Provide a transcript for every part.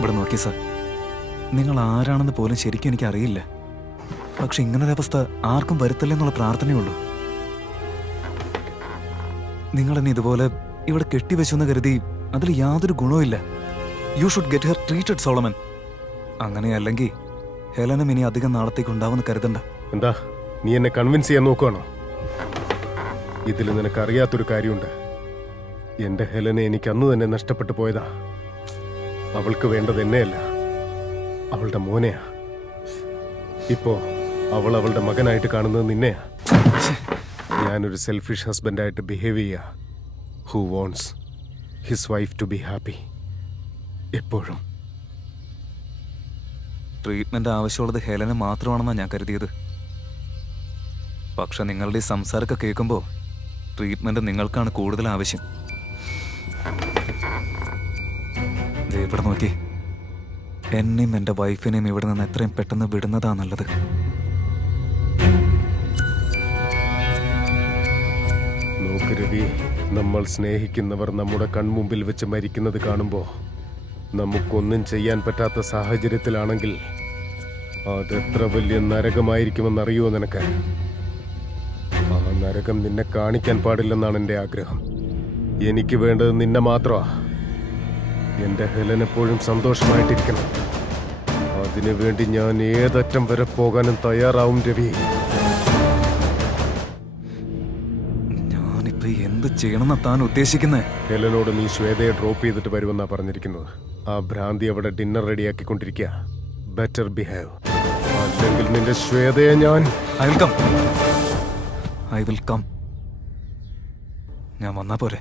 ഇവിടെ നോക്കി സാർ, നിങ്ങൾ ആരാണെന്ന് പോലും ശരിക്കും എനിക്ക് അറിയില്ല. പക്ഷെ ഇങ്ങനൊരവസ്ഥ ആർക്കും വരുത്തില്ലെന്നുള്ള പ്രാർത്ഥനയുള്ളൂ. നിങ്ങളെന്നെ ഇതുപോലെ ഇവിടെ കെട്ടിവെച്ചെന്ന് കരുതി അതിൽ യാതൊരു ഗുണവുമില്ല. You should get her treated, Solomon. അങ്ങനെയല്ലെങ്കിൽ ഹെലനും ഇനി അധികം നാളത്തേക്ക് ഉണ്ടാവുമെന്ന് കരുതണ്ട. എന്താ നീ എന്നെ കൺവിൻസ് ചെയ്യാൻ നോക്കുകയാണോ? ഇതിൽ നിനക്കറിയാത്തൊരു കാര്യമുണ്ട്. എന്റെ ഹെലനെ എനിക്ക് അന്ന് തന്നെ നഷ്ടപ്പെട്ടു പോയതാ. അവൾക്ക് വേണ്ടത് എന്നെയല്ല, അവളുടെ മോനെയാ. ഇപ്പോ അവൾ അവളുടെ മകനായിട്ട് കാണുന്നത് നിന്നെയാ. ഞാനൊരു സെൽഫിഷ് ഹസ്ബൻഡായിട്ട് ബിഹേവ് ചെയ്യുക. Who wants his wife to be happy എപ്പോഴും. ട്രീറ്റ്മെന്റ് ആവശ്യമുള്ളത് ഹെലന് മാത്രമാണെന്നാണ് ഞാൻ കരുതിയത്. പക്ഷെ നിങ്ങളുടെ ഈ സംസാരമൊക്കെ കേൾക്കുമ്പോൾ ട്രീറ്റ്മെന്റ് നിങ്ങൾക്കാണ് കൂടുതൽ ആവശ്യം. ഇവിടെ നോക്കി, എന്നെയും എൻ്റെ വൈഫിനെയും ഇവിടെ നിന്ന് എത്രയും പെട്ടെന്ന് വിടുന്നതാ നല്ലത്. നോക്ക് രവി, നമ്മൾ സ്നേഹിക്കുന്നവർ നമ്മുടെ കൺമുമ്പിൽ വെച്ച് മരിക്കുന്നത് കാണുമ്പോൾ നമുക്കൊന്നും ചെയ്യാൻ പറ്റാത്ത സാഹചര്യത്തിലാണെങ്കിൽ അതെത്ര വലിയ നരകമായിരിക്കുമെന്നറിയുമോ നിനക്ക്? ആ നരകം നിന്നെ കാണിക്കാൻ പാടില്ലെന്നാണ് എൻ്റെ ആഗ്രഹം. എനിക്ക് വേണ്ടത് നിന്നെ മാത്രമാ. എൻ്റെ ഹെലൻ എപ്പോഴും സന്തോഷമായിട്ടിരിക്കണം. അതിനുവേണ്ടി ഞാൻ ഏതറ്റം വരെ പോകാനും തയ്യാറാവും രവി. ഞാനിപ്പോ എന്ത് ചെയ്യണമെന്നാ താൻ ഉദ്ദേശിക്കുന്നത്? ഹെലനോട് നീ ശ്വേതയെ ഡ്രോപ്പ് ചെയ്തിട്ട് വരുമെന്നാ പറഞ്ഞിരിക്കുന്നത്. ആ ഭ്രാന്തി അവിടെ ഡിന്നർ റെഡിയാക്കിക്കൊണ്ടിരിക്കുക. ബെറ്റർ ബിഹേവ്, അല്ലെങ്കിൽ നിന്റെ ശ്വേതയെ ഞാൻ ഐ വിൽ കം. ഞാൻ വന്നാ പോരെ?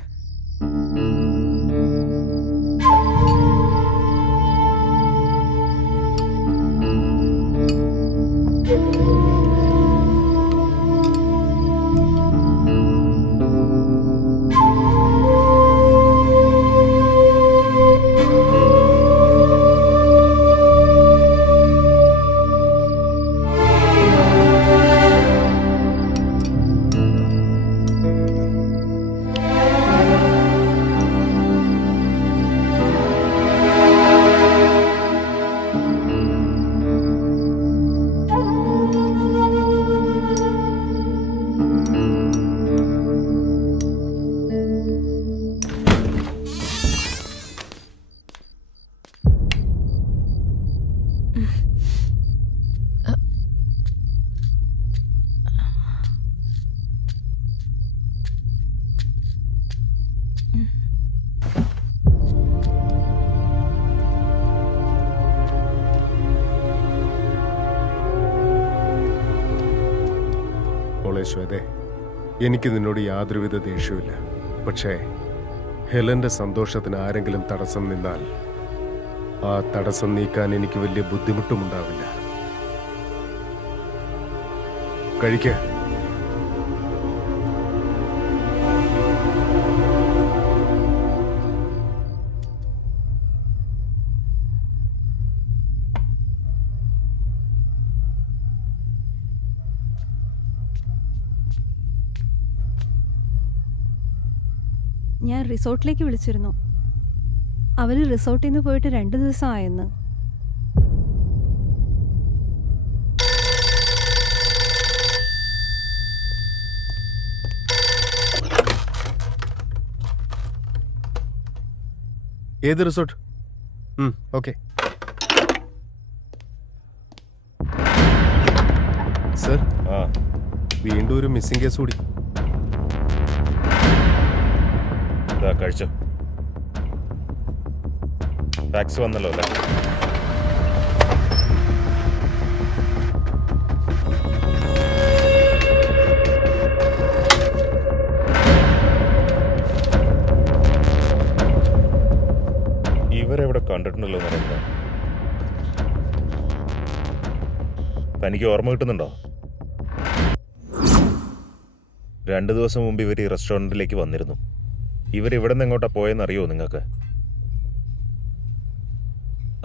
ശ്വേതേ, എനിക്ക് നിന്നോട് യാതൊരുവിധ ദേഷ്യവുമില്ല. പക്ഷേ ഹെലന്റെ സന്തോഷത്തിന് ആരെങ്കിലും തടസ്സം നിന്നാൽ ആ തടസ്സം നീക്കാൻ എനിക്ക് വലിയ ബുദ്ധിമുട്ടുമുണ്ടാവില്ല. കഴിക്ക. ഞാൻ റിസോർട്ടിലേക്ക് വിളിച്ചിരുന്നു. അവർ റിസോർട്ടിൽ നിന്ന് പോയിട്ട് 2 ദിവസം ആയെന്ന്. ഏത് റിസോർട്ട്? Okay sir. വീണ്ടും ഒരു മിസ്സിംഗ് കേസ് കൂടി. കഴിച്ചോ? ടാക്സ് വന്നല്ലോ അല്ലേ? ഇവരെവിടെ കണ്ടിട്ടുണ്ടല്ലോ നരേന്ദ്ര. തനിക്ക് ഓർമ്മ കിട്ടുന്നുണ്ടോ? 2 ദിവസം മുമ്പ് ഇവർ ഈ റെസ്റ്റോറൻറ്റിലേക്ക് വന്നിരുന്നു. ഇവരിവിടെ നിന്ന് എങ്ങോട്ടാ പോയെന്നറിയോ നിങ്ങൾക്ക്?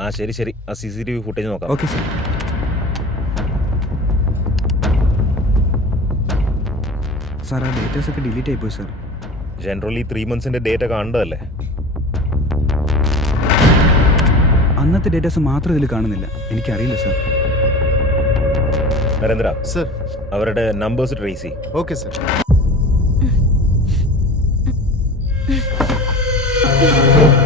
ആ ശരി, ആ CCTV ഫുട്ടേജ് നോക്കാം. Okay sir. സാർ, ആ ഡേറ്റാസ് ഒക്കെ ഡിലീറ്റ് ആയിപ്പോയി സാർ. ജനറലി 3 months ഡേറ്റ കാണേണ്ടതല്ലേ? ആ അന്നത്തെ ഡേറ്റാസ് മാത്രം ഇതിൽ കാണുന്നില്ല. എനിക്കറിയില്ല സാർ. നരേന്ദ്ര, സർ. അവരുടെ നമ്പേഴ്സ് ട്രേസ് ചെയ്യ്. Okay sir. ഉം.